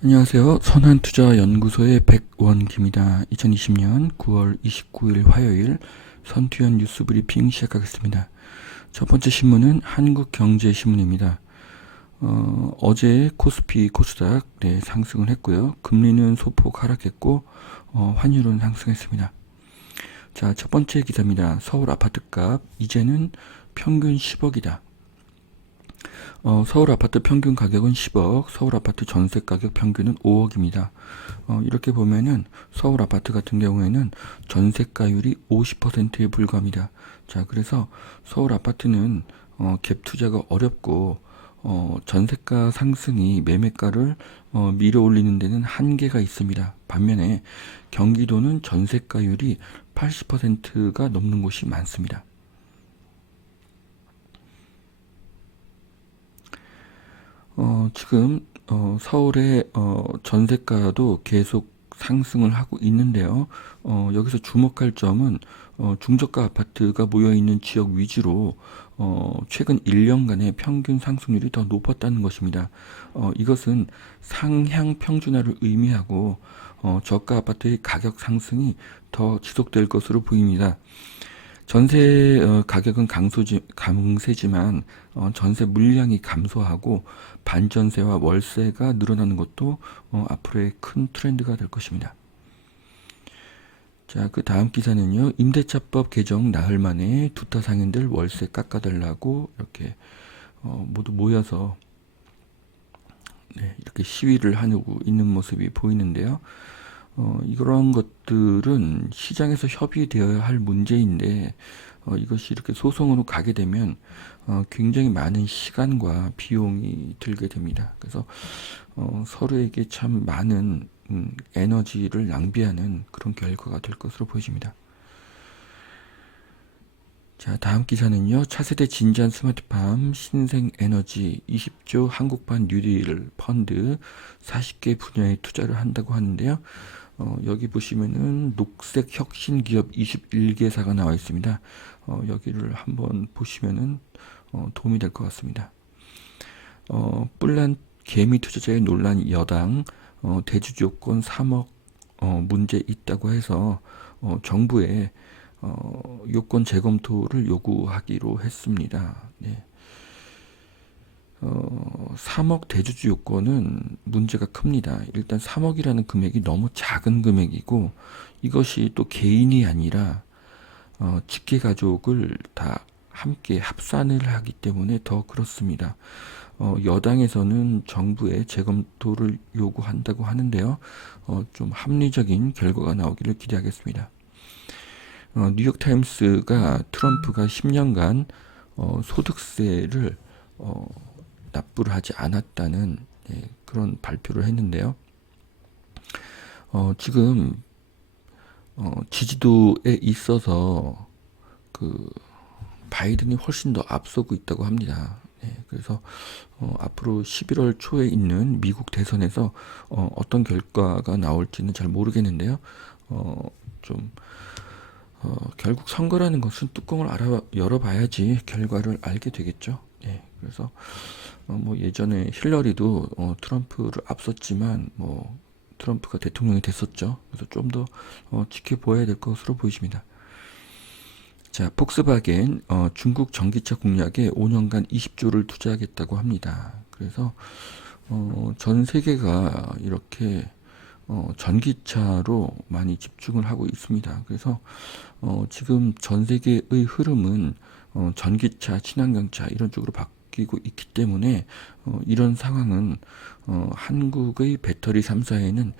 안녕하세요. 선한투자연구소의 백원기입니다. 2020년 9월 29일 화요일 선투연 뉴스 브리핑 시작하겠습니다. 첫 번째 신문은 한국경제신문입니다. 어제 코스피, 코스닥 상승을 했고요. 금리는 소폭 하락했고 환율은 상승했습니다. 자, 첫 번째 기사입니다. 서울 아파트값 이제는 평균 10억이다. 서울 아파트 평균 가격은 10억, 서울 아파트 전세 가격 평균은 5억입니다. 이렇게 보면은 서울 아파트 같은 경우에는 전세가율이 50%에 불과합니다. 자, 그래서 서울 아파트는 갭 투자가 어렵고 전세가 상승이 매매가를 밀어올리는 데는 한계가 있습니다. 반면에 경기도는 전세가율이 80%가 넘는 곳이 많습니다. 지금 서울의 전세가도 계속 상승을 하고 있는데요. 여기서 주목할 점은 중저가 아파트가 모여있는 지역 위주로 최근 1년간의 평균 상승률이 더 높았다는 것입니다. 이것은 상향 평준화를 의미하고 저가 아파트의 가격 상승이 더 지속될 것으로 보입니다. 전세 가격은 강세지만 전세 물량이 감소하고 반전세와 월세가 늘어나는 것도 앞으로의 큰 트렌드가 될 것입니다. 자, 그 다음 기사는요. 임대차법 개정 나흘 만에 두타 상인들 월세 깎아달라고 이렇게 모두 모여서 이렇게 시위를 하고 있는 모습이 보이는데요. 이런 것들은 시장에서 협의되어야 할 문제인데 이것이 이렇게 소송으로 가게 되면 굉장히 많은 시간과 비용이 들게 됩니다. 그래서 서로에게 참 많은 에너지를 낭비하는 그런 결과가 될 것으로 보여집니다. 자, 다음 기사는요. 차세대 진지한 스마트팜 신생에너지 20조 한국판 뉴딜 펀드 40개 분야에 투자를 한다고 하는데요. 여기 보시면은 녹색 혁신 기업 21개사가 나와 있습니다. 여기를 한번 보시면은 도움이 될 것 같습니다. 뿔난 개미 투자자의 논란 여당 대주주 요건 3억 문제 있다고 해서 정부에 요건 재검토를 요구하기로 했습니다. 네. 3억 대주주 요건은 문제가 큽니다. 일단 3억이라는 금액이 너무 작은 금액이고 이것이 또 개인이 아니라 직계가족을 다 함께 합산을 하기 때문에 더 그렇습니다. 여당에서는 정부에 재검토를 요구한다고 하는데요. 좀 합리적인 결과가 나오기를 기대하겠습니다. 뉴욕타임스가 트럼프가 10년간 소득세를 납부를 하지 않았다는 그런 발표를 했는데요. 지금 지지도에 있어서 그 바이든이 훨씬 더 앞서고 있다고 합니다. 그래서 앞으로 11월 초에 있는 미국 대선에서 어떤 결과가 나올지는 잘 모르겠는데요. 결국 선거라는 것은 뚜껑을 열어봐야지 결과를 알게 되겠죠. 그래서 뭐 예전에 힐러리도 트럼프를 앞섰지만 뭐 트럼프가 대통령이 됐었죠. 그래서 좀 더 지켜보아야 될 것으로 보이십니다. 자, 폭스바겐 중국 전기차 공략에 5년간 20조를 투자하겠다고 합니다. 그래서 전 세계가 이렇게 전기차로 많이 집중을 하고 있습니다. 그래서 지금 전 세계의 흐름은 전기차, 친환경차 이런 쪽으로 바뀌고 있기 때문에 이런 상황은 한국의 배터리 3사에는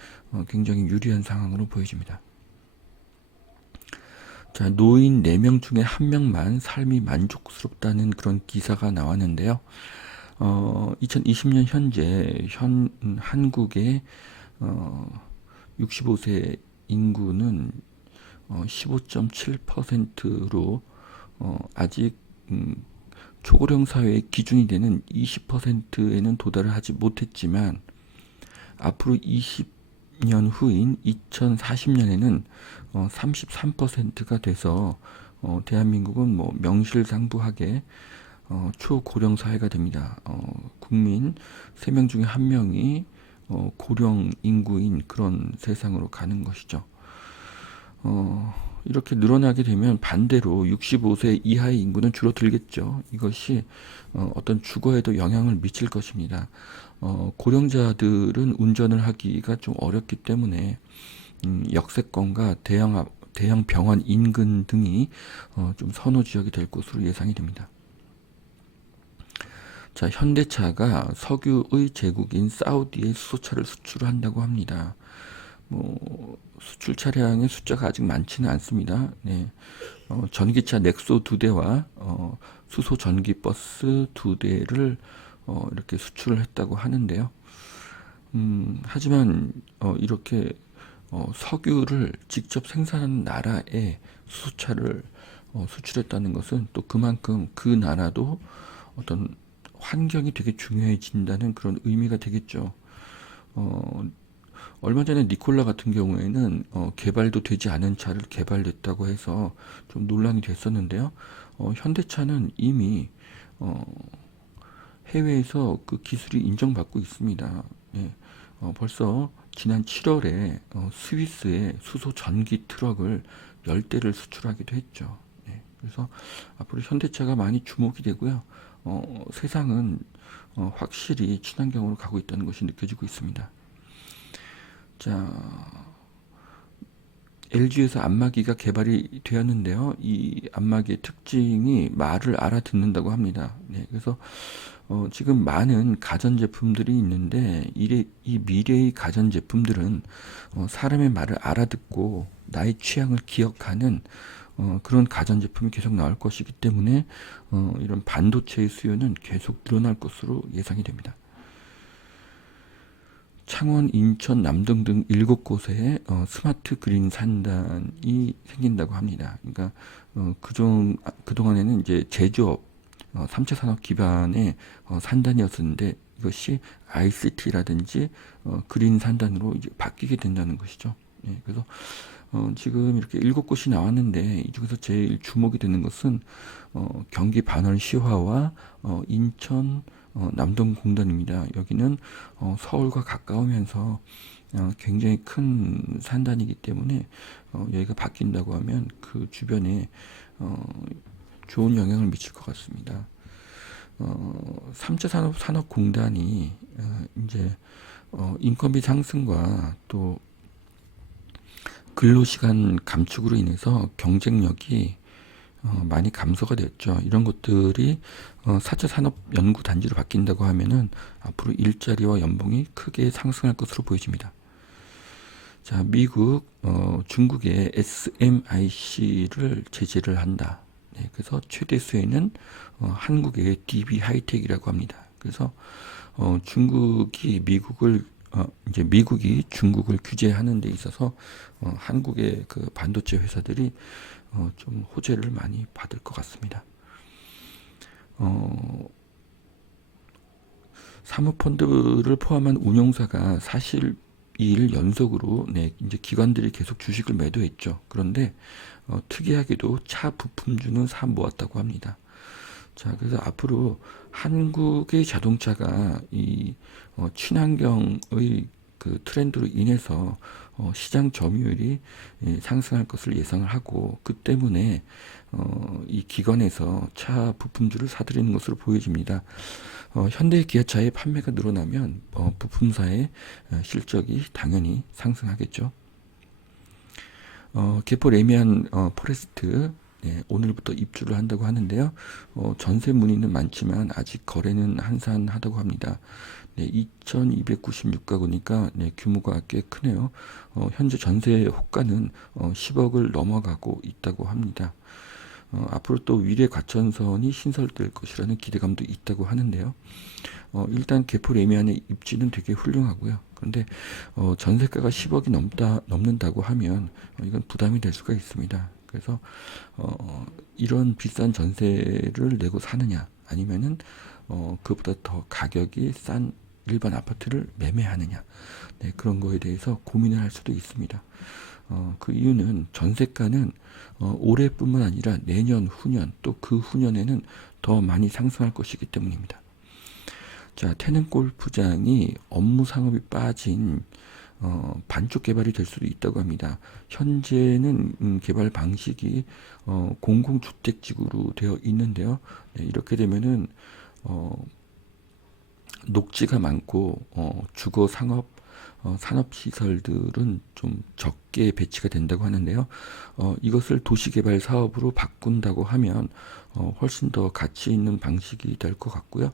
굉장히 유리한 상황으로 보여집니다. 자, 노인 4명 중에 1명만 삶이 만족스럽다는 그런 기사가 나왔는데요. 2020년 현재 한국의 65세 인구는 15.7%로 아직 초고령 사회의 기준이 되는 20%에는 도달을 하지 못했지만 앞으로 년 후인 2040년에는 33%가 돼서 대한민국은 뭐 명실상부하게 초고령 사회가 됩니다. 국민 3명 중에 1명이 고령 인구인 그런 세상으로 가는 것이죠. 이렇게 늘어나게 되면 반대로 65세 이하의 인구는 줄어들겠죠. 이것이 어떤 주거에도 영향을 미칠 것입니다. 고령자들은 운전을 하기가 좀 어렵기 때문에 역세권과 대형 병원 인근 등이 좀 선호 지역이 될 것으로 예상이 됩니다. 자, 현대차가 석유의 제국인 사우디에 수소차를 수출한다고 합니다. 뭐 수출 차량의 숫자가 아직 많지는 않습니다. 네. 전기차 넥소 2대와 수소 전기 버스 2대를 이렇게 수출을 했다고 하는데요. 하지만 이렇게 석유를 직접 생산하는 나라에 수소차를 수출했다는 것은 또 그만큼 그 나라도 어떤 환경이 되게 중요해진다는 그런 의미가 되겠죠. 얼마 전에 니콜라 같은 경우에는 개발도 되지 않은 차를 개발했다고 해서 좀 논란이 됐었는데요. 현대차는 이미 해외에서 그 기술이 인정받고 있습니다. 예, 벌써 지난 7월에 스위스에 수소 전기 트럭을 10대를 수출하기도 했죠. 예, 그래서 앞으로 현대차가 많이 주목이 되고요. 세상은 확실히 친환경으로 가고 있다는 것이 느껴지고 있습니다. 자, LG에서 안마기가 개발이 되었는데요. 이 안마기의 특징이 말을 알아듣는다고 합니다. 네, 그래서 지금 많은 가전제품들이 있는데 이 미래의 가전제품들은 사람의 말을 알아듣고 나의 취향을 기억하는 그런 가전제품이 계속 나올 것이기 때문에 이런 반도체의 수요는 계속 늘어날 것으로 예상이 됩니다. 창원, 인천, 남동 등 7곳에 스마트 그린 산단이 생긴다고 합니다. 그러니까 그동안에는 이제 제조업, 3차 산업 기반의 산단이었었는데 이것이 ICT라든지 그린 산단으로 이제 바뀌게 된다는 것이죠. 예, 그래서 지금 이렇게 7곳이 나왔는데 이 중에서 제일 주목이 되는 것은 경기 반월시화와 인천 남동공단입니다. 여기는 서울과 가까우면서 굉장히 큰 산단이기 때문에 여기가 바뀐다고 하면 그 주변에 좋은 영향을 미칠 것 같습니다. 3차 산업공단이 이제 인건비 상승과 또 근로시간 감축으로 인해서 경쟁력이 많이 감소가 됐죠. 이런 것들이 4차 산업연구단지로 바뀐다고 하면은 앞으로 일자리와 연봉이 크게 상승할 것으로 보여집니다. 자, 미국, 중국의 SMIC를 제재를 한다. 네, 그래서 최대 수혜는 한국의 DB 하이텍이라고 합니다. 그래서 중국이 이제 미국이 중국을 규제하는 데 있어서 한국의 그 반도체 회사들이 좀 호재를 많이 받을 것 같습니다. 사모펀드를 포함한 운용사가 사실 2일 연속으로 이제 기관들이 계속 주식을 매도했죠. 그런데 특이하게도 차 부품주는 사 모았다고 합니다. 자, 그래서 앞으로 한국의 자동차가 이 친환경의 그 트렌드로 인해서 시장 점유율이 상승할 것을 예상을 하고 그 때문에 이 기관에서 차 부품주를 사들이는 것으로 보여집니다. 현대 기아차의 판매가 늘어나면 부품사의 실적이 당연히 상승하겠죠. 개포 레미안 포레스트 오늘부터 입주를 한다고 하는데요. 전세 문의는 많지만 아직 거래는 한산하다고 합니다. 2296가구니까 규모가 꽤 크네요. 현재 전세 호가는 10억을 넘어가고 있다고 합니다. 앞으로 또 위례 과천선이 신설될 것이라는 기대감도 있다고 하는데요. 일단 개포 레미안의 입지는 되게 훌륭하고요. 그런데 전세가가 10억이 넘는다고 하면 이건 부담이 될 수가 있습니다. 그래서 이런 비싼 전세를 내고 사느냐 아니면은 그보다 더 가격이 싼 일반 아파트를 매매하느냐, 네, 그런 거에 대해서 고민을 할 수도 있습니다. 그 이유는 전세가는 올해뿐만 아니라 내년, 후년, 또 그 후년에는 더 많이 상승할 것이기 때문입니다. 자, 태릉 골프장이 업무 상업이 빠진 반쪽 개발이 될 수도 있다고 합니다. 현재는 개발 방식이 공공주택지구로 되어 있는데요. 네, 이렇게 되면은 녹지가 많고 주거 상업 산업 시설들은 좀 적게 배치가 된다고 하는데요. 이것을 도시개발 사업으로 바꾼다고 하면 훨씬 더 가치 있는 방식이 될 것 같고요.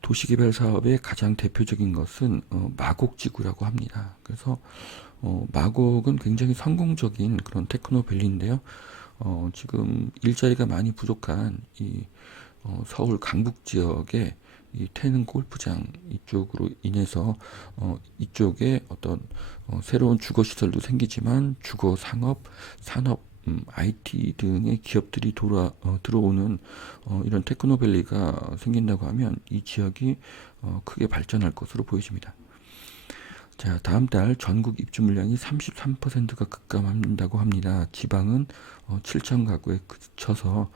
도시개발 사업의 가장 대표적인 것은 마곡지구라고 합니다. 그래서 마곡은 굉장히 성공적인 그런 테크노밸리인데요. 지금 일자리가 많이 부족한 이 서울 강북 지역에 이 태릉 골프장 이쪽으로 인해서 이쪽에 어떤 새로운 주거 시설도 생기지만 주거 상업, 산업, IT 등의 기업들이 들어오는 이런 테크노밸리가 생긴다고 하면 이 지역이 크게 발전할 것으로 보여집니다. 자, 다음 달 전국 입주 물량이 33%가 급감한다고 합니다. 지방은 7천 가구에 그쳐서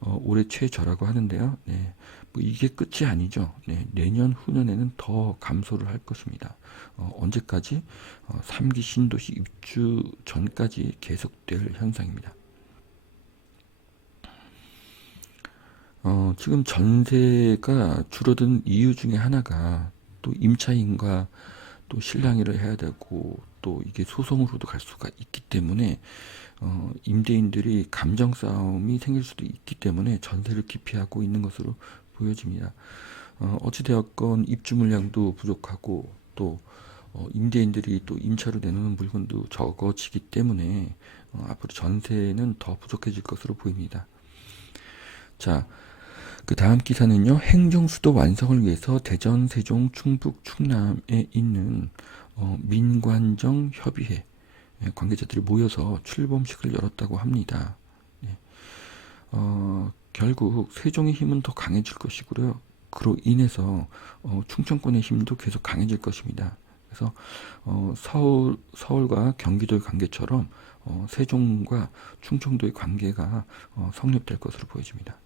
올해 최저라고 하는데요. 네, 뭐 이게 끝이 아니죠. 네, 내년 후년에는 더 감소를 할 것입니다. 언제까지? 3기 신도시 입주 전까지 계속될 현상입니다. 지금 전세가 줄어든 이유 중에 하나가 또 임차인과 또 실랑이를 해야 되고 또 이게 소송으로도 갈 수가 있기 때문에 임대인들이 감정 싸움이 생길 수도 있기 때문에 전세를 기피하고 있는 것으로 보여집니다. 어찌되었건 입주 물량도 부족하고 또 임대인들이 또 임차로 내놓는 물건도 적어지기 때문에 앞으로 전세는 더 부족해질 것으로 보입니다. 자, 그 다음 기사는요. 행정수도 완성을 위해서 대전, 세종, 충북, 충남에 있는 민관정 협의회 관계자들이 모여서 출범식을 열었다고 합니다. 네. 결국 세종의 힘은 더 강해질 것이고요. 그로 인해서 충청권의 힘도 계속 강해질 것입니다. 그래서 서울과 경기도의 관계처럼 세종과 충청도의 관계가 성립될 것으로 보여집니다.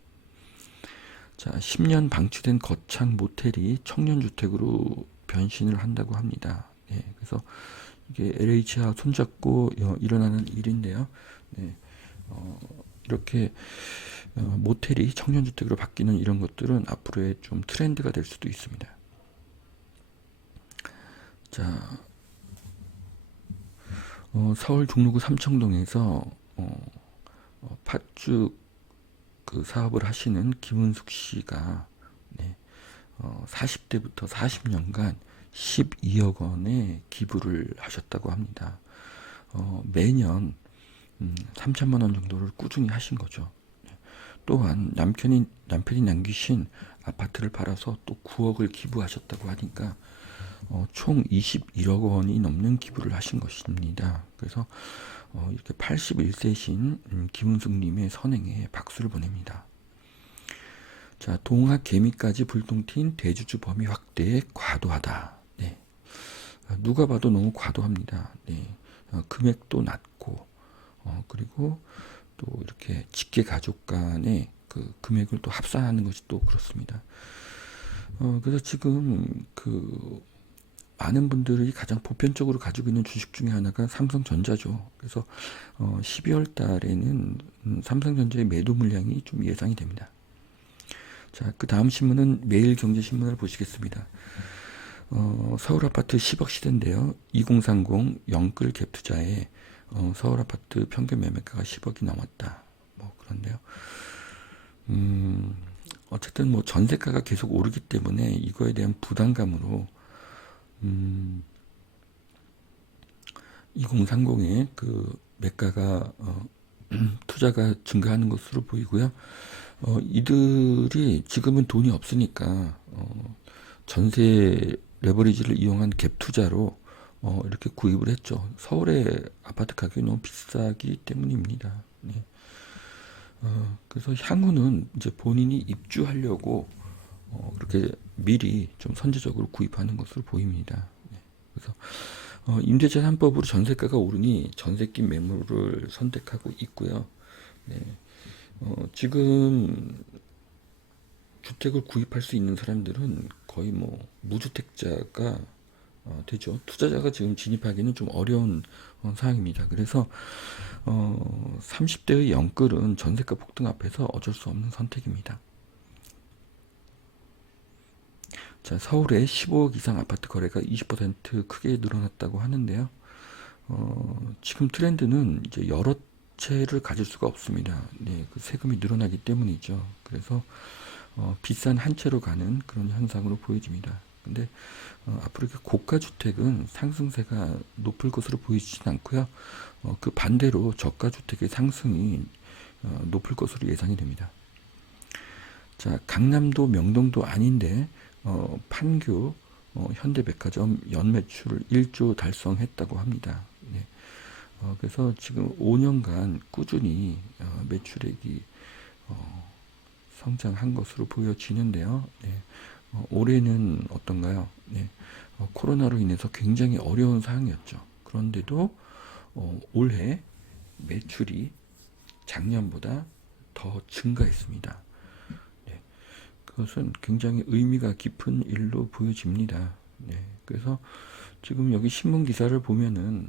자, 10년 방치된 거창 모텔이 청년주택으로 변신을 한다고 합니다. 네, 그래서 이게 LH와 손잡고 일어나는 일인데요. 네, 이렇게 모텔이 청년주택으로 바뀌는 이런 것들은 앞으로의 좀 트렌드가 될 수도 있습니다. 자, 서울 종로구 삼청동에서 팥죽 그 사업을 하시는 김은숙 씨가 네, 40대부터 40년간 12억 원의 기부를 하셨다고 합니다. 매년 3천만 원 정도를 꾸준히 하신 거죠. 또한 남편이 남기신 아파트를 팔아서 또 9억을 기부하셨다고 하니까 총 21억 원이 넘는 기부를 하신 것입니다. 그래서 이렇게 81세신 김은숙님의 선행에 박수를 보냅니다. 자, 동학 개미까지 불똥 튄 대주주 범위 확대에 과도하다. 네. 누가 봐도 너무 과도합니다. 네. 금액도 낮고 그리고 또 이렇게 직계 가족 간의 그 금액을 또 합산하는 것이 또 그렇습니다. 그래서 지금 그 많은 분들이 가장 보편적으로 가지고 있는 주식 중에 하나가 삼성전자죠. 그래서 12월 달에는 삼성전자의 매도 물량이 좀 예상이 됩니다. 자, 그 다음 신문은 매일경제신문을 보시겠습니다. 서울 아파트 10억 시대인데요. 2030 영끌 갭 투자에 서울 아파트 평균 매매가가 10억이 넘었다. 뭐 그런데요. 어쨌든 뭐 전세가가 계속 오르기 때문에 이거에 대한 부담감으로 2030의 그 매가가 투자가 증가하는 것으로 보이고요. 이들이 지금은 돈이 없으니까 전세 레버리지를 이용한 갭 투자로 이렇게 구입을 했죠. 서울의 아파트 가격이 너무 비싸기 때문입니다. 네. 그래서 향후는 이제 본인이 입주하려고 그렇게 미리 좀 선제적으로 구입하는 것으로 보입니다. 네. 그래서 임대차 3법으로 전세가가 오르니 전세끼 매물을 선택하고 있고요. 네. 지금 주택을 구입할 수 있는 사람들은 거의 뭐 무주택자가 되죠. 투자자가 지금 진입하기는 좀 어려운 상황입니다. 그래서 30대의 영끌은 전세가 폭등 앞에서 어쩔 수 없는 선택입니다. 자, 서울에 15억 이상 아파트 거래가 20% 크게 늘어났다고 하는데요. 지금 트렌드는 이제 여러 채를 가질 수가 없습니다. 네, 그 세금이 늘어나기 때문이죠. 그래서 비싼 한 채로 가는 그런 현상으로 보여집니다. 근데 앞으로 이렇게 고가 주택은 상승세가 높을 것으로 보이지는 않고요. 그 반대로 저가 주택의 상승이 높을 것으로 예상이 됩니다. 자, 강남도 명동도 아닌데 판교 현대백화점 연매출 1조 달성했다고 합니다. 네. 그래서 지금 5년간 꾸준히 매출액이 성장한 것으로 보여지는데요. 네. 올해는 어떤가요? 네. 코로나로 인해서 굉장히 어려운 상황이었죠. 그런데도 올해 매출이 작년보다 더 증가했습니다. 네. 그것은 굉장히 의미가 깊은 일로 보여집니다. 네. 그래서 지금 여기 신문 기사를 보면은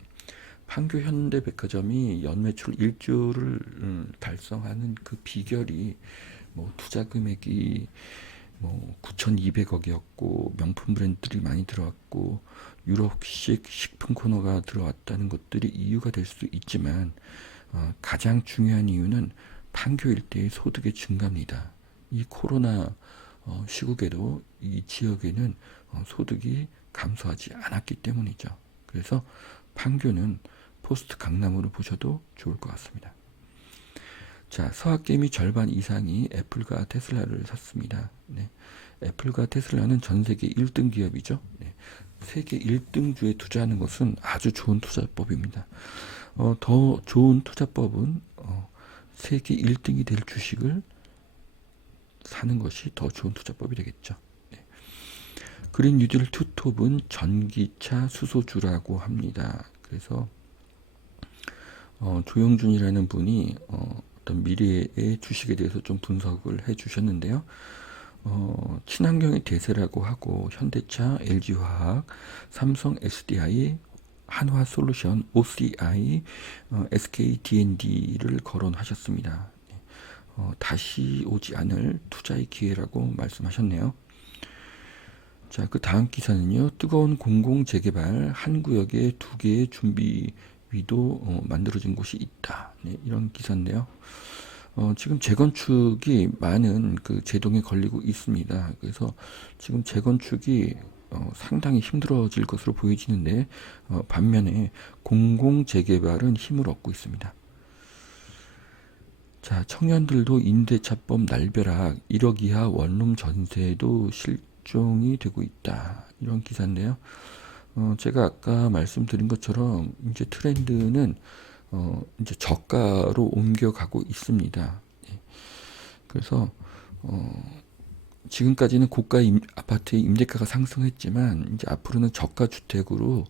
판교 현대백화점이 연매출 1조를 달성하는 그 비결이 뭐 투자 금액이 뭐 9,200억이었고 명품 브랜드들이 많이 들어왔고 유럽식 식품 코너가 들어왔다는 것들이 이유가 될 수 있지만 가장 중요한 이유는 판교 일대의 소득의 증가입니다. 이 코로나 시국에도 이 지역에는 소득이 감소하지 않았기 때문이죠. 그래서 판교는 포스트 강남으로 보셔도 좋을 것 같습니다. 자, 서학개미 절반 이상이 애플과 테슬라를 샀습니다. 네. 애플과 테슬라는 전 세계 1등 기업이죠. 네. 세계 1등주에 투자하는 것은 아주 좋은 투자법입니다. 더 좋은 투자법은 세계 1등이 될 주식을 사는 것이 더 좋은 투자법이 되겠죠. 네. 그린 뉴딜 투톱은 전기차 수소주라고 합니다. 그래서 조영준이라는 분이 어떤 미래의 주식에 대해서 좀 분석을 해 주셨는데요. 친환경의 대세라고 하고 현대차, LG화학, 삼성 SDI, 한화솔루션, OCI, SK D&D를 거론하셨습니다. 다시 오지 않을 투자의 기회라고 말씀하셨네요. 자, 그 다음 기사는요. 뜨거운 공공 재개발 한 구역에 2개의 준비위도 만들어진 곳이 있다. 네, 이런 기사인데요. 지금 재건축이 많은 그 제동에 걸리고 있습니다. 그래서 지금 재건축이 상당히 힘들어질 것으로 보여지는데 반면에 공공 재개발은 힘을 얻고 있습니다. 자, 청년들도 임대차법 날벼락 1억 이하 원룸 전세도 실종이 되고 있다. 이런 기사인데요. 제가 아까 말씀드린 것처럼 이제 트렌드는 이제 저가로 옮겨가고 있습니다. 예. 그래서 지금까지는 고가 아파트의 임대가가 상승했지만 이제 앞으로는 저가 주택으로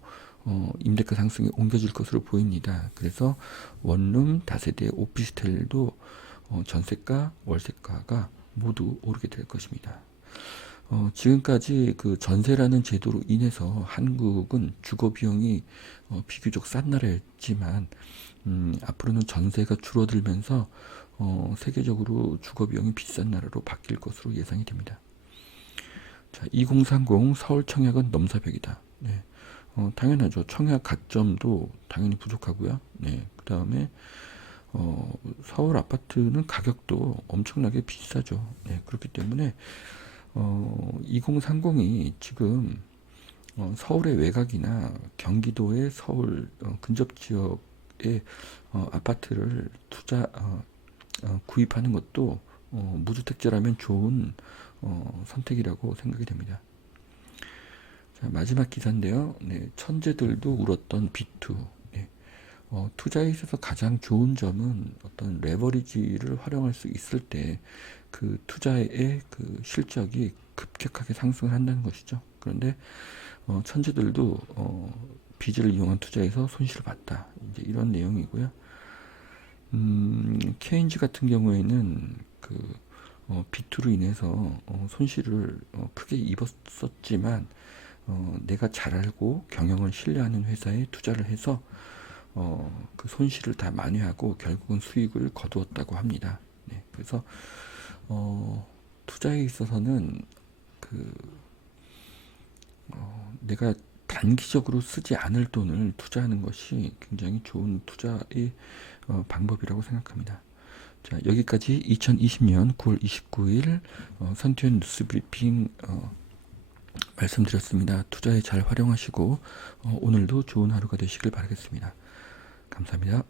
임대가 상승이 옮겨질 것으로 보입니다. 그래서 원룸, 다세대, 오피스텔도 전세가, 월세가가 모두 오르게 될 것입니다. 지금까지 그 전세라는 제도로 인해서 한국은 주거 비용이 비교적 싼 나라였지만 앞으로는 전세가 줄어들면서 세계적으로 주거 비용이 비싼 나라로 바뀔 것으로 예상이 됩니다. 자, 2030 서울 청약은 넘사벽이다. 네. 당연하죠. 청약 가점도 당연히 부족하고요. 네. 그 다음에 서울 아파트는 가격도 엄청나게 비싸죠. 네. 그렇기 때문에 2030이 지금 서울의 외곽이나 경기도의 서울 근접 지역의 아파트를 구입하는 것도 무주택자라면 좋은 선택이라고 생각이 됩니다. 자, 마지막 기사인데요. 네, 천재들도 울었던 B2. 네, 투자에 있어서 가장 좋은 점은 어떤 레버리지를 활용할 수 있을 때 그 투자의 그 실적이 급격하게 상승을 한다는 것이죠. 그런데 천재들도 빚을 이용한 투자에서 손실을 봤다. 이제 이런 내용이고요. 케인즈 같은 경우에는 그 비투로 인해서 손실을 크게 입었었지만 내가 잘 알고 경영을 신뢰하는 회사에 투자를 해서 그 손실을 다 만회하고 결국은 수익을 거두었다고 합니다. 네, 그래서 투자에 있어서는 그 내가 단기적으로 쓰지 않을 돈을 투자하는 것이 굉장히 좋은 투자의 방법이라고 생각합니다. 자, 여기까지 2020년 9월 29일 선투엔 뉴스브리핑 말씀드렸습니다. 투자에 잘 활용하시고 오늘도 좋은 하루가 되시길 바라겠습니다. 감사합니다.